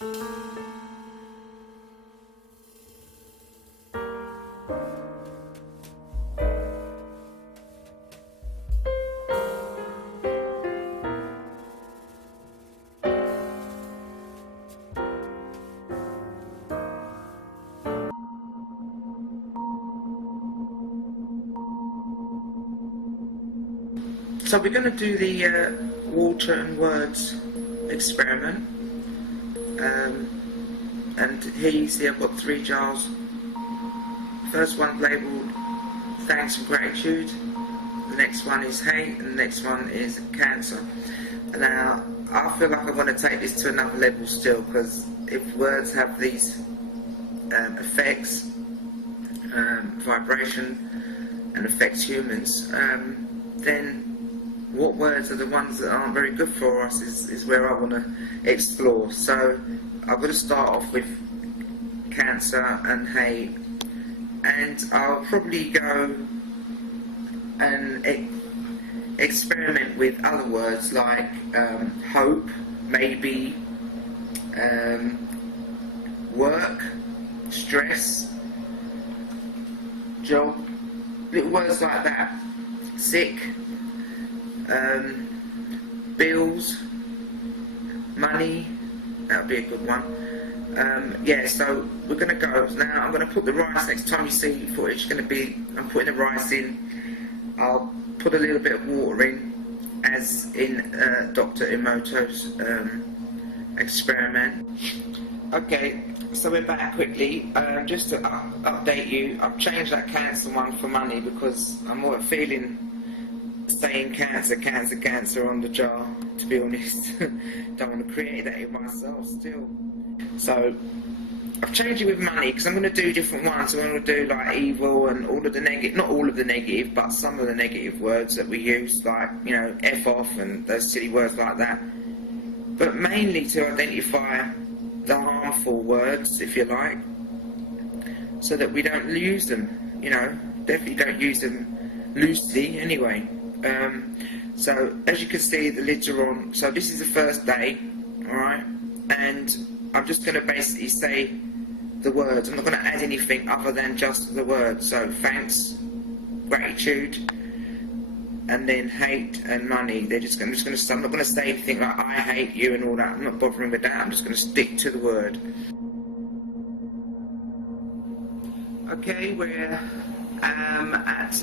So we're going to do the water and words experiment, and here you see I've got 3 jars. First one's labelled thanks and gratitude, the next one is hate, and the next one is cancer. Now I feel like I want to take this to another level still, because if words have these effects, vibration, and affects humans, then what words are the ones that aren't very good for us is where I want to explore. So I'm going to start off with cancer and hate, and I'll probably go and experiment with other words like hope, maybe, work, stress, job, little words like that, sick, bills, money, that would be a good one. Yeah, so we're going to go now. I'm going to put the rice, next time you see footage, going to be, I'm putting the rice in, I'll put a little bit of water in, as in Dr.EMOTO's experiment. Okay, so we're back quickly. Just to update you, I've changed that cancer one for money because I'm more feeling saying cancer, cancer, cancer on the jar, to be honest. Don't want to create that in myself still. So I've changed it with money because I'm going to do different ones. I'm going to do like evil and all of the negative, not all of the negative, but some of the negative words that we use, like, you know, F off and those silly words like that. But mainly to identify the harmful words, if you like, so that we don't use them, you know, definitely don't use them loosely anyway. So as you can see, the lids are on. So this is the first day, alright, and I'm just going to basically say the words. I'm not going to add anything other than just the words. So thanks, gratitude, and then hate and money. I'm just going to. I'm not going to say anything like I hate you and all that. I'm not bothering with that. I'm just going to stick to the word. Okay, we're at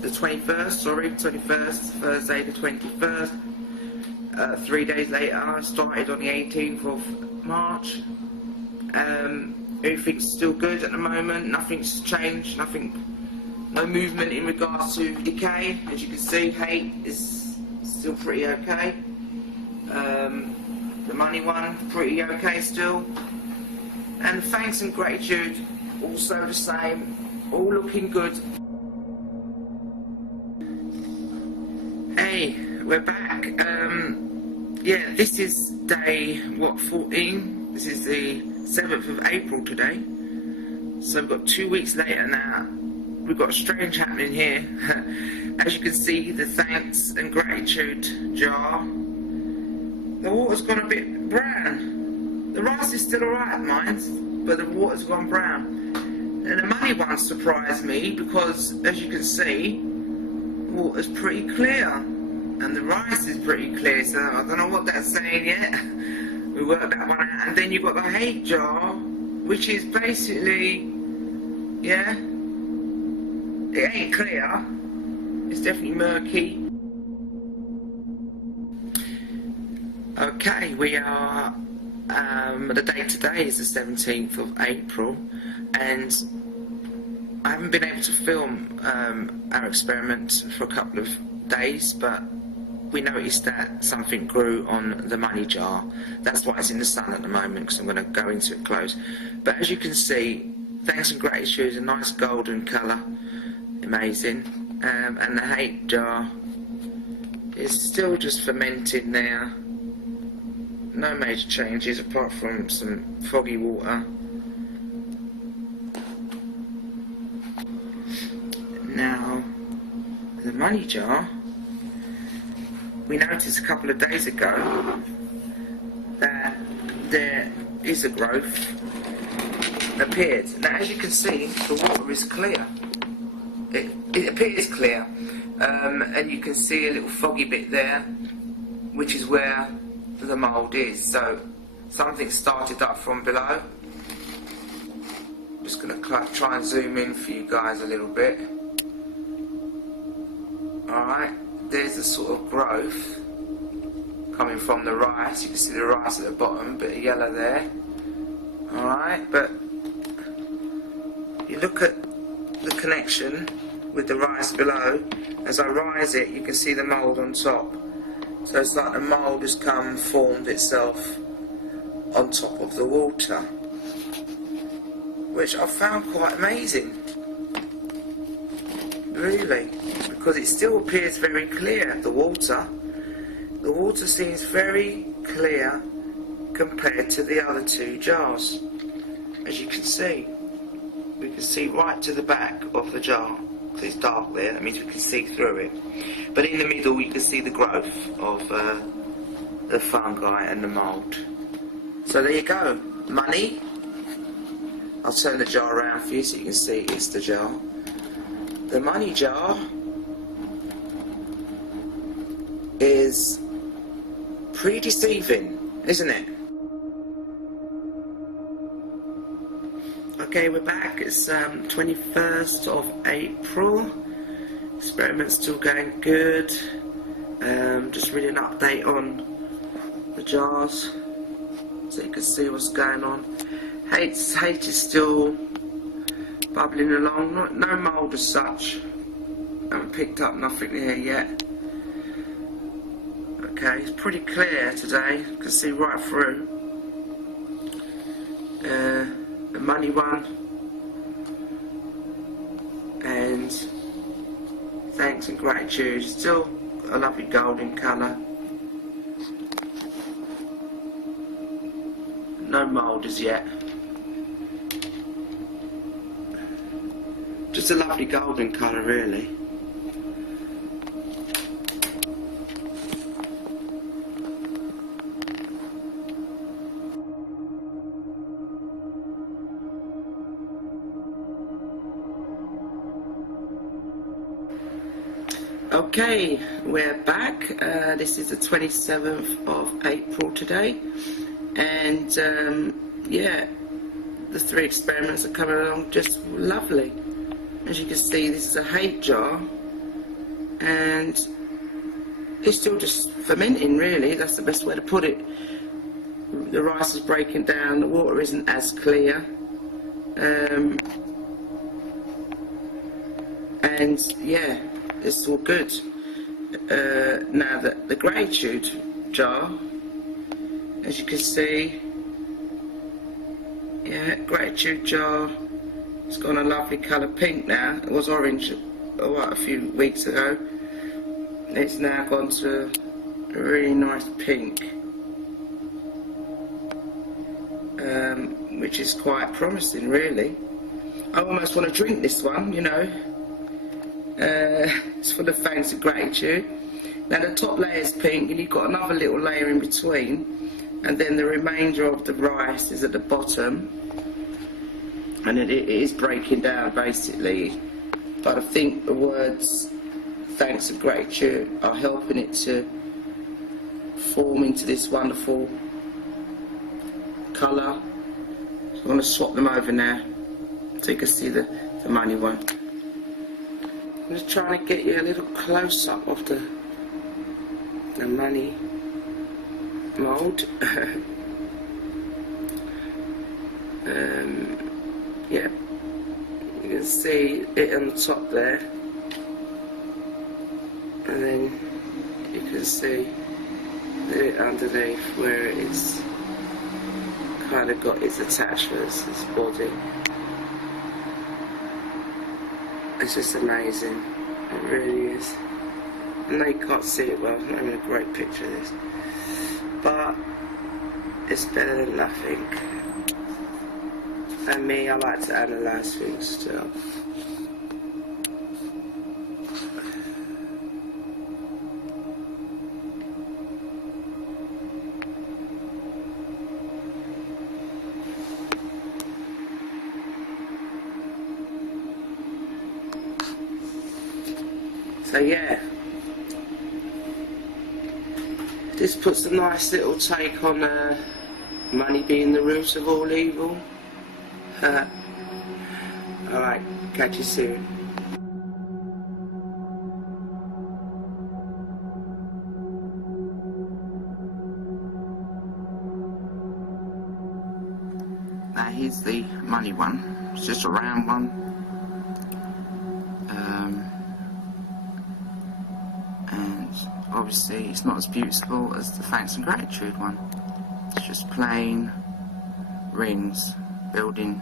the 21st. Sorry, 21st, Thursday the 21st. 3 days later, I started on the 18th of March. Everything's still good at the moment. Nothing's changed. No movement in regards to decay. As you can see, hate is still pretty okay. The money one, pretty okay still. And thanks and gratitude, also the same. All looking good. Hey, we're back. Yeah, this is day, 14? This is the 7th of April today. So we've got 2 weeks later now. We've got a strange happening here. As you can see, the thanks and gratitude jar, the water's gone a bit brown. The rice is still alright, mind, but the water's gone brown. And the money one surprised me because, as you can see, the water's pretty clear. And the rice is pretty clear, so I don't know what that's saying yet. We worked that one out. And then you've got the hate jar, which is basically, yeah, it ain't clear. It's definitely murky. Okay, we are, the date today is the 17th of April, and I haven't been able to film our experiment for a couple of days, but we noticed that something grew on the money jar. That's why it's in the sun at the moment, because I'm going to go into it close. But as you can see, thanks and gratitude is a nice golden colour, amazing. And the hate jar is still just fermenting now. No major changes apart from some foggy water. Now, the money jar, we noticed a couple of days ago that there is a growth appeared. Now as you can see, the water is clear. It appears clear, and you can see a little foggy bit there, which is where the mould is. So something started up from below. Just going to try and zoom in for you guys a little bit. Alright, there's a sort of growth coming from the rice. You can see the rice at the bottom, bit of yellow there. Alright, but you look at the connection with the rice below. As I rise it, you can see the mould on top. So it's like the mould has formed itself on top of the water, which I found quite amazing, really, because it still appears very clear. The water seems very clear compared to the other two jars. As you can see, we can see right to the back of the jar. Because it's dark there, that means we can see through it. But in the middle you can see the growth of the fungi and the mould. So there you go, money. I'll turn the jar around for you so you can see it's the jar. The money jar is pretty deceiving, isn't it? Okay, we're back. It's 21st of April. Experiment's still going good. Just really an update on the jars so you can see what's going on. H is still bubbling along. No mould as such. Haven't picked up nothing here yet. Okay, it's pretty clear today. You can see right through. The money one, and thanks and gratitude, still a lovely golden colour. No mould as yet, just a lovely golden colour really. Okay, we're back. This is the 27th of April today, and yeah, the 3 experiments are coming along just lovely. As you can see, this is a hate jar, and it's still just fermenting really. That's the best way to put it. The rice is breaking down, the water isn't as clear, and yeah, it's all good. Now the gratitude jar, as you can see, yeah, gratitude jar, it's got a lovely colour pink now. It was orange a few weeks ago. It's now gone to a really nice pink, which is quite promising really. I almost want to drink this one, you know. It's full of thanks and gratitude. Now the top layer is pink, and you've got another little layer in between, and then the remainder of the rice is at the bottom, and it is breaking down basically. But I think the words thanks and gratitude are helping it to form into this wonderful colour. So I'm going to swap them over now so you can see the money one. I'm just trying to get you a little close up of the money mould. Yeah, you can see it on the top there, and then you can see it underneath where it's kind of got its attachments, its body. It's just amazing, it really is. I know you can't see it well, I'm not having a great picture of this, but it's better than nothing. And me, I like to analyse things still. So yeah, this puts a nice little take on money being the root of all evil. Alright, catch you soon. Now here's the money one. It's just a round one. And obviously it's not as beautiful as the thanks and gratitude one. It's just plain rings building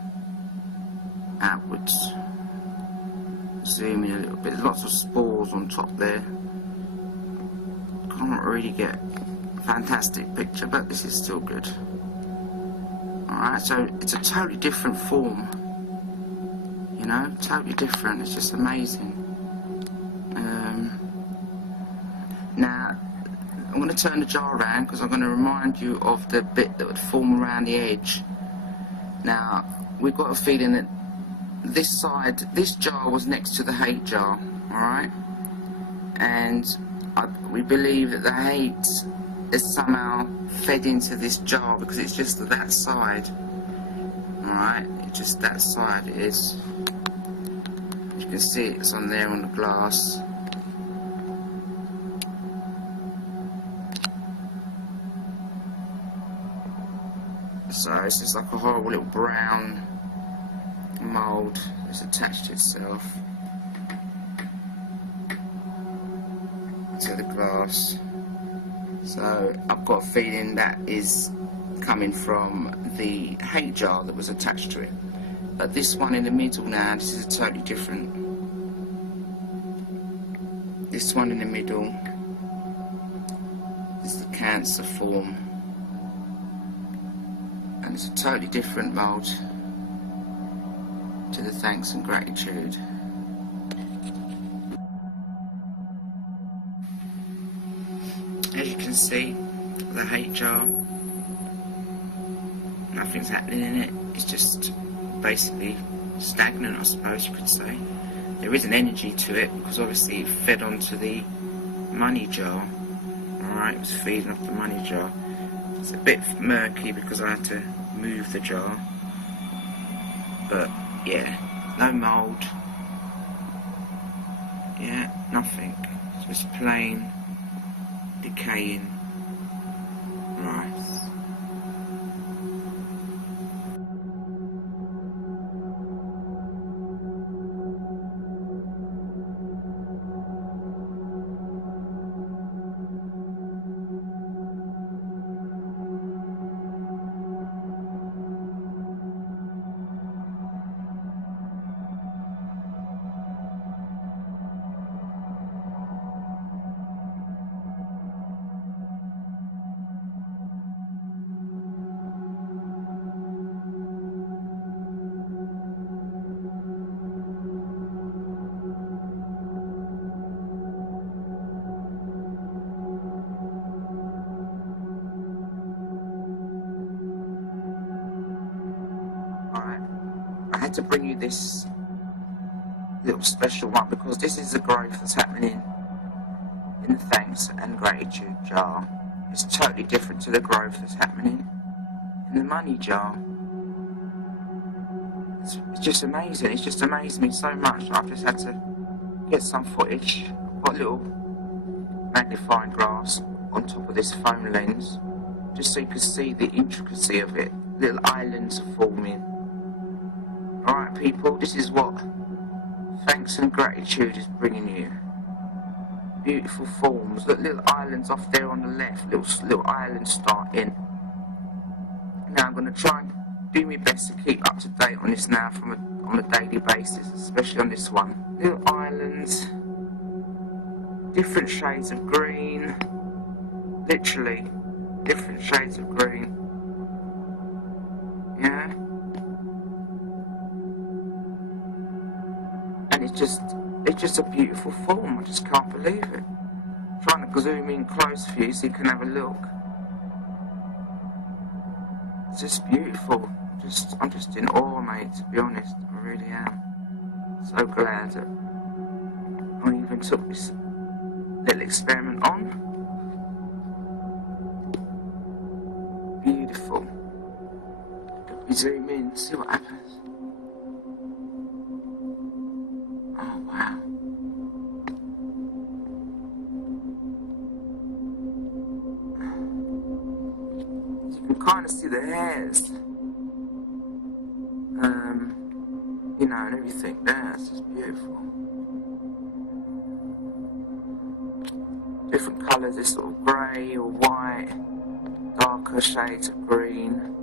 outwards. Zoom in a little bit. There's lots of spores on top there. Can't really get a fantastic picture, but this is still good. Alright, so it's a totally different form. You know, totally different. It's just amazing. Now, I'm going to turn the jar around because I'm going to remind you of the bit that would form around the edge. Now, we've got a feeling that this side, this jar was next to the hate jar, alright? And we believe that the hate is somehow fed into this jar because it's just that side. Alright, it's just that side it is. You can see it's on there on the glass. So it's just like a horrible little brown mould that's attached to itself to the glass. So I've got a feeling that is coming from the hate jar that was attached to it. But this one in the middle now, this is totally different. This one in the middle is the cancer form. And it's a totally different mould to the thanks and gratitude. As you can see, the hate jar, nothing's happening in it. It's just basically stagnant, I suppose you could say. There is an energy to it because obviously it fed onto the money jar. Alright, it was feeding off the money jar. It's a bit murky because I had to move the jar. But yeah, no mould. Yeah, nothing. It's just plain decaying rice. I had to bring you this little special one because this is the growth that's happening in the thanks and gratitude jar. It's totally different to the growth that's happening in the money jar. It's just amazing. It's just amazed me so much. I've just had to get some footage. I've got a little magnifying glass on top of this foam lens just so you can see the intricacy of it. Little islands are forming. Alright people, this is what thanks and gratitude is bringing you. Beautiful forms. Look, little islands off there on the left, little islands starting. Now I'm going to try and do my best to keep up to date on this now on a daily basis, especially on this one. Little islands, different shades of green, literally different shades of green. Yeah? And it's just a beautiful form. I just can't believe it. I'm trying to zoom in close for you so you can have a look. It's just beautiful. I'm just in awe, mate, to be honest. I really am. So glad that I even and took this little experiment on. Beautiful. Let me zoom in, see what happens. Oh wow. You can kind of see the hairs. You know, and everything there. It's just beautiful. Different colours, this sort of grey or white, darker shades of green.